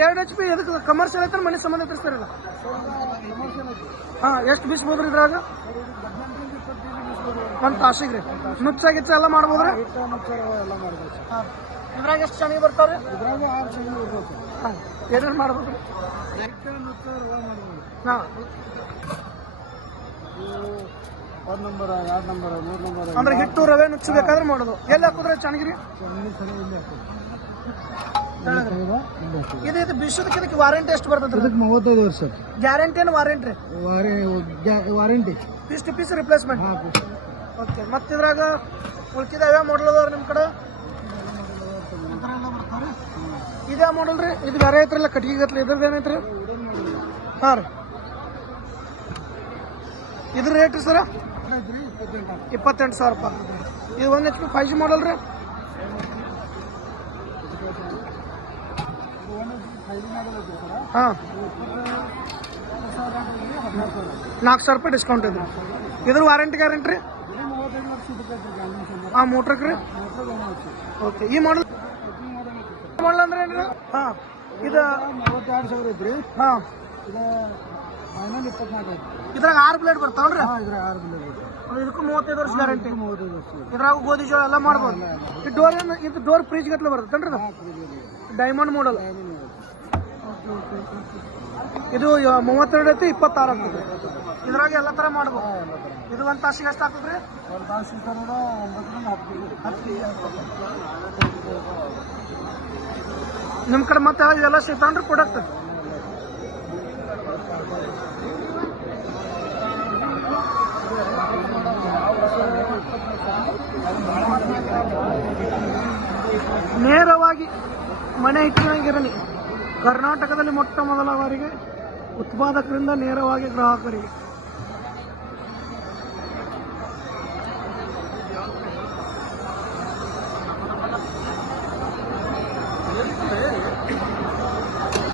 ಎರಡು H P ಇದಕ್ಕೆ commercial ಐತೆ ಮನೆ ಸಂಬಂಧ ಇದು? ಹಾಂ, ಎಷ್ಟು ಬೀಸ್ಬೋದ್ರಿ ಇದ್ರಾಗ? ಒಂದು ತಾಸಿಗೆ ರೀ. ನುಚ್ಚ ಗಿಚ್ಚ ಎಲ್ಲ ಮಾಡ್ಬೋದ್ರಿ? ಹಾಂ. ಇದ್ರಾಗ ಎಷ್ಟು ಚೆನ್ನಾಗಿ ಬರ್ತಾರೆ ಇದ್ರಾಗ ಹಾಂ, ಏನೇನು ಮಾಡ್ಬೋದು ನುಚ್ಚು ಹಾಂ. ಅಂದ್ರೆ ಹಿಟ್ಟು, ರವೆ ನುಚ್ಚಬೇಕಾದ್ರೆ ಮಾಡೋದು. ಎಲ್ಲಿ ಹಾಕಿದ್ರೆ ಚೆನ್ನಾಗಿರಿ ಇದು ಇದು ಇದಕ್ಕೆ ವಾರಂಟಿ ಎಷ್ಟು ಬರ್ತದೆ ಇದಕ್ಕೆ ಮೂವತ್ತೈದು ವರ್ಷ. ಗ್ಯಾರಂಟಿ ಏನು warranty Wari warranty piece to piece replacement okay ಮತ್ತೆ ಇದ್ರಾಗ ಉಳ್ಕಿದ ಯಾವ ಮಾಡಲ್ ಅದಾವ ನಿಮ್ಮ ಕಡೆ? ಇದೇ ಮಾಡಲ್ ರೀ? ಇದು ಬೇರೆ ಐತ್ರಲ್ಲ ಕಟ್ಗೆ ಗತ್ಲೆ ಇದ್ರದ್ದು ಏನೈತ್ರಿ? ಹಾಂ ರೀ. ಇದ್ರ ರೇಟ್ ರೀ ಸರ? ಇಪ್ಪತ್ತೆಂಟು. ಸಾವಿರ ರೂಪಾಯಿ. ಇದು ಒಂದು H P five G model ರೀ? ನಾಲ್ಕು ಸಾವಿರ ರೂಪಾಯಿ ಡಿಸ್ಕೌಂಟ್ ಇದೆ ಇದ್ರ ವಾರಂಟಿ ಗ್ಯಾರಂಟಿ ರೀ ಮೂವತ್ತೈದು ವರ್ಷ ಇದಕ್ಕೆ ಆ ಮೋಟ್ರಕ್ಕೆ ರೀ ಓಕೆ ಈ ಮಾಡಲ್ ಮಾಡಲ್ ಅಂದ್ರೆ ಏನ್ರಿ ಹಾಂ ಇದು ಮೂವತ್ತೆರಡು ಸಾವಿರ ಐತ್ರಿ ಹಾಂ ಇದು ಫೈನಲ್ ಇಪ್ಪತ್ನಾಲ್ಕು ಐತಿ ಇದ್ರಾಗ ಆರು ಪ್ಲೇಟ್ ಬರ್ತಾವಲ್ರಿ ಹಾಂ ಇದ್ರ ಆರು ಬಿಲ್ ಐತಿ ಇದಕ್ಕೂ ಮೂವತ್ತೈದು ವರ್ಷ ಗ್ಯಾರಂಟಿ. ಇದ್ರಾಗ ಗೋಧಿ ಜೋಳ ಎಲ್ಲ ಮಾಡ್ಬೋದು. ಈ ಡೋರ್ ಏನು ಇದು ಡೋರ್ ಫ್ರಿಜ್ ಗಟ್ಲೆ ಬರುತ್ತೆ ಇದು ಡೈಮಂಡ್ ಮಾಡಲ್ ಇದು ಮೂವತ್ತೆರಡು ಐತಿ ಇಪ್ಪತ್ತಾರು ಆಗ್ತದೆ. ಇದ್ರಾಗ ಎಲ್ಲ ಥರ ಮಾಡ್ಬೋದು. ಇದು ಒಂದು ತಾಸಿಗೆ ಎಷ್ಟು ಒಂಬತ್ತರಿಂದ ಹತ್ತು ನಿಮ್ಮ ಕಡೆ ಮತ್ತೆ ಎಲ್ಲ ಸಿಗ್ತಾನ್ರಿ ಪ್ರಾಡಕ್ಟ್ ನೇರವಾಗಿ ಮನೆ ಹಿಟ್ಟಿನ ಗಿರಣಿ ಕರ್ನಾಟಕದಲ್ಲಿ ಮೊಟ್ಟ ಮೊದಲ ಬಾರಿಗೆ ಉತ್ಪಾದಕರಿಂದ ನೇರವಾಗಿ ಗ್ರಾಹಕರಿಗೆ.